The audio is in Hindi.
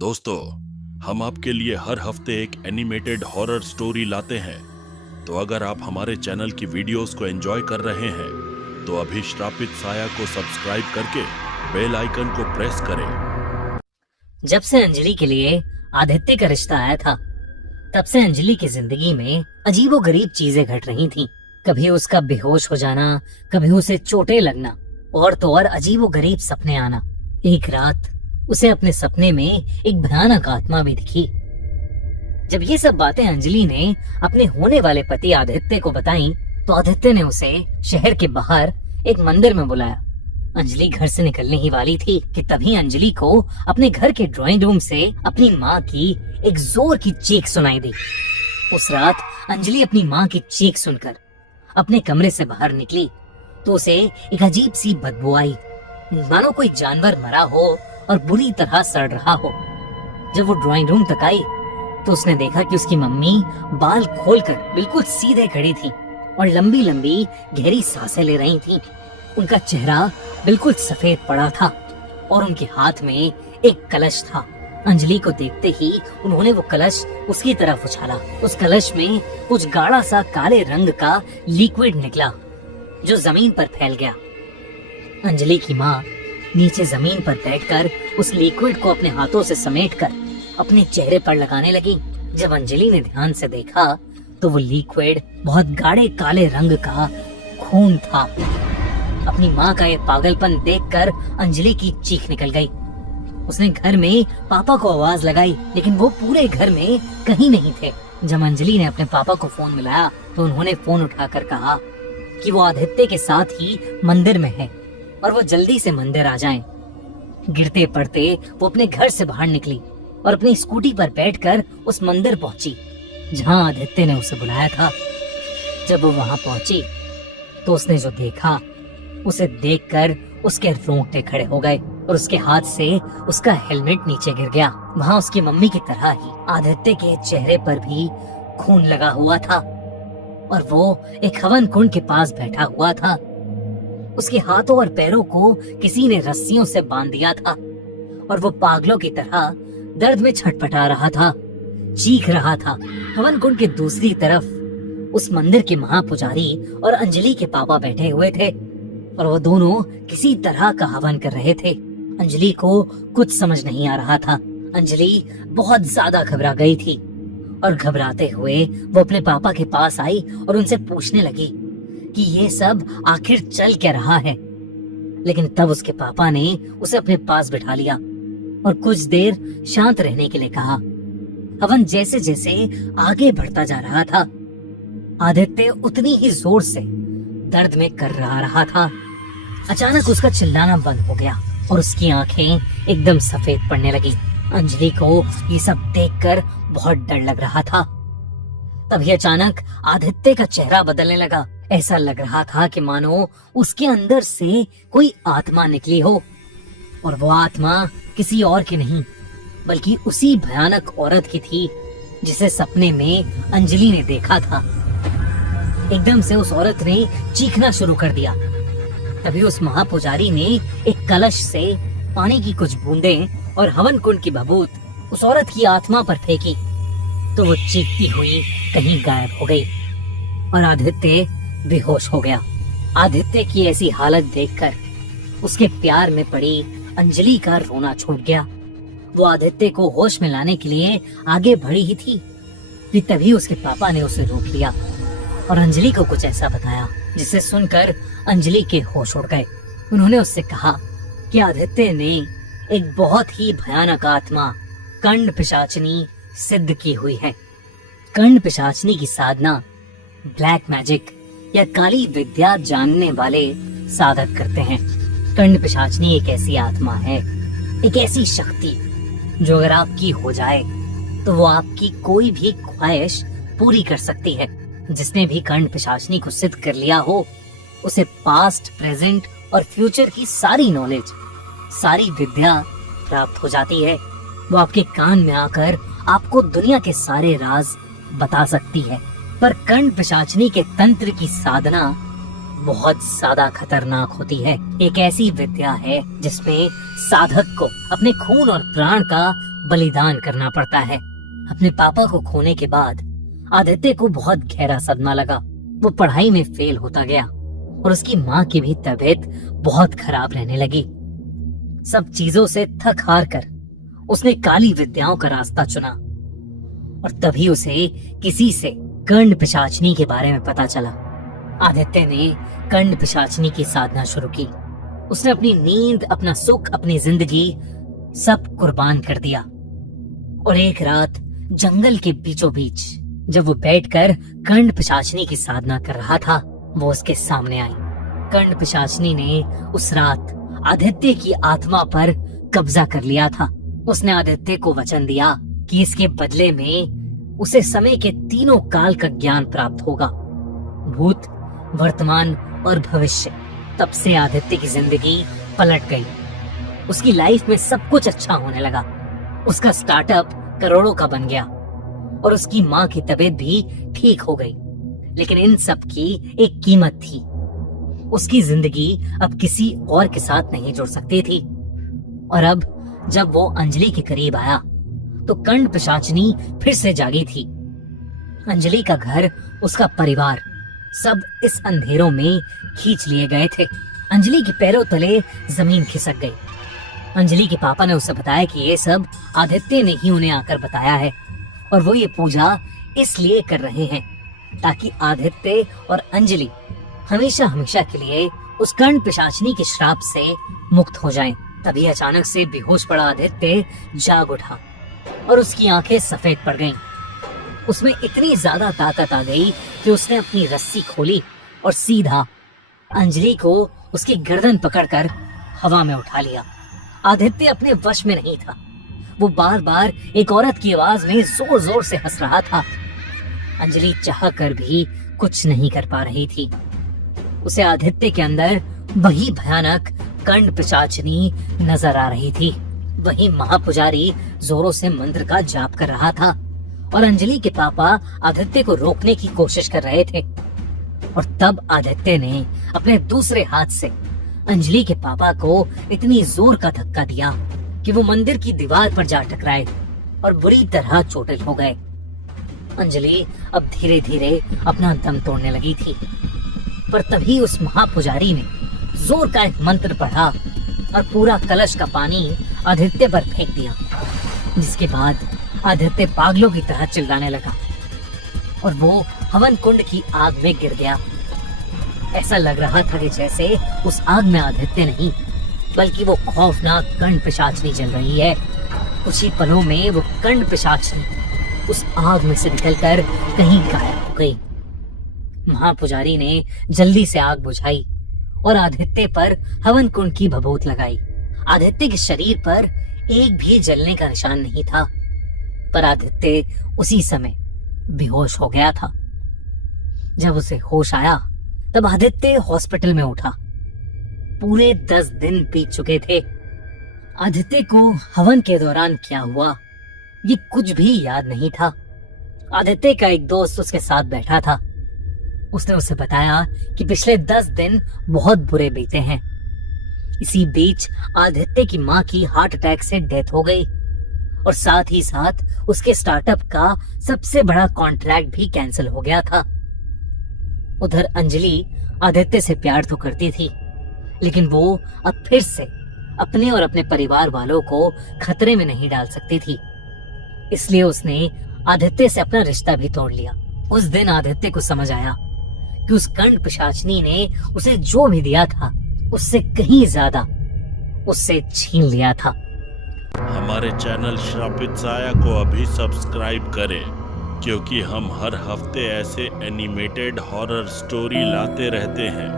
दोस्तों, हम आपके लिए हर हफ्ते एक एनिमेटेड हॉरर स्टोरी लाते हैं। तो अगर आप हमारे चैनल की वीडियोस को एंजॉय कर रहे हैं तो अभी श्रापित साया को सब्सक्राइब करके बेल आइकन को प्रेस करें। जब से अंजलि के लिए आदित्य का रिश्ता आया था, तब से अंजलि की जिंदगी में अजीबोगरीब चीजें घट रही थीं। कभी उसका बेहोश हो जाना, कभी उसे चोटें लगना और तो और अजीबोगरीब सपने आना। एक रात उसे अपने सपने में एक भयानक आत्मा भी दिखी। जब ये सब बातें अंजलि ने अपने होने वाले पति आदित्य को बताई, तो आदित्य ने उसे शहर के बाहर एक मंदिर में बुलाया। अंजलि घर से निकलने ही वाली थी कि तभी अंजलि को अपने घर के ड्राइंग रूम से अपनी माँ की एक जोर की चीख सुनाई दी। उस रात अंजलि अपनी माँ की चीख सुनकर अपने कमरे से बाहर निकली तो उसे एक अजीब सी बदबू आई, मानो कोई जानवर मरा हो और बुरी तरह सड़ रहा हो। जब वो ड्राइंग रूम तक आई तो उसने देखा कि उसकी मम्मी बाल खोलकर बिल्कुल सीधे खड़ी थी और लंबी लंबी गहरी सांसें ले रही थीं। उनका चेहरा बिल्कुल सफेद पड़ा था और उनके हाथ में एक कलश था। अंजलि को देखते ही उन्होंने वो कलश उसकी तरफ उछाला। उस कलश में कुछ गाढ़ा सा काले रंग का लिक्विड निकला जो जमीन पर फैल गया। अंजलि की माँ नीचे जमीन पर बैठकर उस लिक्विड को अपने हाथों से समेटकर अपने चेहरे पर लगाने लगी। जब अंजलि ने ध्यान से देखा तो वो लिक्विड बहुत गाढ़े काले रंग का खून था। अपनी माँ का ये पागलपन देखकर अंजलि की चीख निकल गई। उसने घर में पापा को आवाज लगाई, लेकिन वो पूरे घर में कहीं नहीं थे। जब अंजलि ने अपने पापा को फोन मिलाया तो उन्होंने फोन उठाकर कहा कि वो आदित्य के साथ ही मंदिर में है और वो जल्दी से मंदिर आ जाएं। गिरते पड़ते वो अपने घर से बाहर निकली और अपनी स्कूटी पर बैठकर उस मंदिर पहुंची जहां आदित्य ने उसे बुलाया था। जब वो वहां पहुंची तो उसने जो देखा, उसे देखकर उसके रोंगटे खड़े हो गए और उसके हाथ से उसका हेलमेट नीचे गिर गया। वहां उसकी मम्मी की तरह ही आदित्य के चेहरे पर भी खून लगा हुआ था और वो एक हवन कुंड के पास बैठा हुआ था। उसके हाथों और पैरों को किसी ने रस्सियों से बांध दिया था और वो पागलों की तरह दर्द में छटपटा रहा था, चीख रहा था। हवन कुंड के दूसरी तरफ उस मंदिर के महापुजारी और अंजलि के पापा बैठे हुए थे और वो दोनों किसी तरह का हवन कर रहे थे। अंजलि को कुछ समझ नहीं आ रहा था। अंजलि बहुत ज्यादा घबरा गई थी और घबराते हुए वो अपने पापा के पास आई और उनसे पूछने लगी कि ये सब आखिर चल क्या रहा है। लेकिन तब उसके पापा ने उसे अपने पास बिठा लिया और कुछ देर शांत रहने के लिए कहा। हवन जैसे जैसे आगे बढ़ता जा रहा था, आदित्य उतनी ही जोर से दर्द में कर रहा था। अचानक उसका चिल्लाना बंद हो गया और उसकी आंखें एकदम सफेद पड़ने लगी। अंजलि को ये सब देखकर बहुत डर लग रहा था। तभी अचानक आदित्य का चेहरा बदलने लगा। ऐसा लग रहा था कि मानो उसके अंदर से कोई आत्मा निकली हो और वो आत्मा किसी और की नहीं बल्कि उसी भयानक औरत की थी जिसे सपने में अंजलि ने देखा था। एकदम से उस औरत ने चीखना शुरू कर दिया। तभी उस महापुजारी ने एक कलश से पानी की कुछ बूंदें और हवन कुंड की भभूत उस औरत की आत्मा पर फेंकी तो वो चीखती हुई कहीं गायब हो गई और आदित्य बेहोश हो गया। आदित्य की ऐसी हालत देखकर उसके प्यार में पड़ी अंजलि का रोना छूट गया। वो आदित्य को होश में लाने के लिए आगे बढ़ी ही थी कि तभी उसके पापा ने उसे रोक लिया और अंजलि को कुछ ऐसा बताया जिसे सुनकर अंजलि के होश उड़ गए। उन्होंने उससे कहा कि आदित्य ने एक बहुत ही भयानक आत्मा कंड पिशाचनी सिद्ध की हुई है। कंड पिशाचनी की साधना ब्लैक मैजिक या काली विद्या जानने वाले साधक करते हैं। कंड पिशाचनी एक ऐसी आत्मा है, एक ऐसी शक्ति जो अगर आपकी हो जाए तो वो आपकी कोई भी ख्वाहिश पूरी कर सकती है। जिसने भी कंड पिशाचनी को सिद्ध कर लिया हो उसे पास्ट, प्रेजेंट और फ्यूचर की सारी नॉलेज, सारी विद्या प्राप्त हो जाती है। वो आपके कान में आकर आपको दुनिया के सारे राज बता सकती है। पर कंड पिशाचनी के तंत्र की साधना बहुत ज्यादा खतरनाक होती है। एक ऐसी विद्या है जिसमें साधक को अपने खून और प्राण का बलिदान करना पड़ता है। अपने पापा को खोने के बाद आदित्य को बहुत गहरा सदमा लगा। वो पढ़ाई में फेल होता गया और उसकी माँ की भी तबीयत बहुत खराब रहने लगी। सब चीजों से थक हार कर उसने काली विद्याओं का रास्ता चुना और तभी उसे किसी से कर्ण पिशाचनी के बारे में पता चला। आदित्य ने कर्ण पिशाचनी की साधना शुरू की। उसने अपनी नींद, अपना सुख, अपनी जिंदगी सब कुर्बान कर दिया। और एक रात जंगल के बीचों बीच जब वो बैठकर कर्ण पिशाचनी की साधना कर रहा था, वो उसके सामने आई। कर्ण पिशाचनी ने उस रात आदित्य की आत्मा पर कब्जा कर लिया था। उसने आदित्य को वचन दिया कि इसके बदले में उसे समय के तीनों काल का ज्ञान प्राप्त होगा, भूत, वर्तमान और भविष्य। तब से आदित्य की जिंदगी पलट गई। उसकी लाइफ में सब कुछ अच्छा होने लगा। उसका स्टार्टअप करोड़ों का बन गया और उसकी माँ की तबीयत भी ठीक हो गई। लेकिन इन सब की एक कीमत थी। उसकी जिंदगी अब किसी और के साथ नहीं जुड़ सकती थी। और अब जब वो अंजलि के करीब आया तो कर्ण पिशाचनी फिर से जागी थी। अंजलि का घर, उसका परिवार सब इस अंधेरों में खींच लिए गए थे। अंजलि के पैरों तले जमीन खिसक गई। अंजलि के पापा ने उसे बताया कि ये सब आदित्य ने ही उन्हें आकर बताया है और वो ये पूजा इसलिए कर रहे हैं ताकि आदित्य और अंजलि हमेशा हमेशा के लिए उस कर्ण पिशाचनी के श्राप से मुक्त हो जाएं। तभी अचानक से बेहोश पड़ा आदित्य जाग उठा और उसकी आंखें सफेद पड़ गईं। उसमें इतनी ज्यादा ताकत आ गई कि उसने अपनी रस्सी खोली और सीधा अंजलि को उसकी गर्दन पकड़कर हवा में उठा लिया। आदित्य अपने वश में नहीं था। वो बार बार एक औरत की आवाज में जोर जोर से हंस रहा था। अंजलि चाह कर भी कुछ नहीं कर पा रही थी। उसे आदित्य के अंदर वही भयानक कर्ण पिशाचनी नजर आ रही थी। वही महापुजारी जोरों से मंत्र का जाप कर रहा था और अंजलि के पापा आदित्य को रोकने की कोशिश कर रहे थे। और तब आदित्य ने अपने दूसरे हाथ से अंजलि के पापा को इतनी जोर का धक्का दिया कि वो मंदिर की दीवार पर जा टकराए और बुरी तरह चोटिल हो गए। अंजलि अब धीरे धीरे अपना दम तोड़ने लगी थी, पर तभी उस महापुजारी ने जोर का एक मंत्र पढ़ा और पूरा कलश का पानी आदित्य पर फेंक दिया, जिसके बाद आदित्य पागलों की तरह चिल्लाने लगा और वो हवन कुंड की आग में गिर गया। ऐसा लग रहा था कि जैसे उस आग में आदित्य नहीं बल्कि वो खौफनाक कर्ण पिशाचनी जल रही है। कुछ ही पलों में वो कर्ण पिशाचनी उस आग में से निकलकर कहीं गायब हो गई। महापुजारी ने जल्दी से आग बुझाई और आदित्य पर हवन कुंड की भभूत लगाई। आदित्य के शरीर पर एक भी जलने का निशान नहीं था, पर आदित्य उसी समय बेहोश हो गया था। जब उसे होश आया तब आदित्य हॉस्पिटल में उठा। पूरे 10 दिन बीत चुके थे। आदित्य को हवन के दौरान क्या हुआ ये कुछ भी याद नहीं था। आदित्य का एक दोस्त उसके साथ बैठा था। उसने उसे बताया कि पिछले 10 दिन बहुत बुरे बीते हैं। इसी बीच आदित्य की माँ की हार्ट अटैक से डेथ हो गई और साथ ही साथ उसके स्टार्टअप का सबसे बड़ा कॉन्ट्रैक्ट भी कैंसिल हो गया था। उधर अंजलि आदित्य से प्यार तो करती थी, लेकिन वो अब फिर से अपने और अपने परिवार वालों को खतरे में नहीं डाल सकती थी। इसलिए उसने आदित्य से अपना रिश्ता भी तोड़ लिया। उस दिन आदित्य को समझ आया कि उस कर्ण पिशाचनी ने उसे जो भी दिया था उससे कहीं ज्यादा उससे छीन लिया था। हमारे चैनल श्रापित साया को अभी सब्सक्राइब करें, क्योंकि हम हर हफ्ते ऐसे एनिमेटेड हॉरर स्टोरी लाते रहते हैं।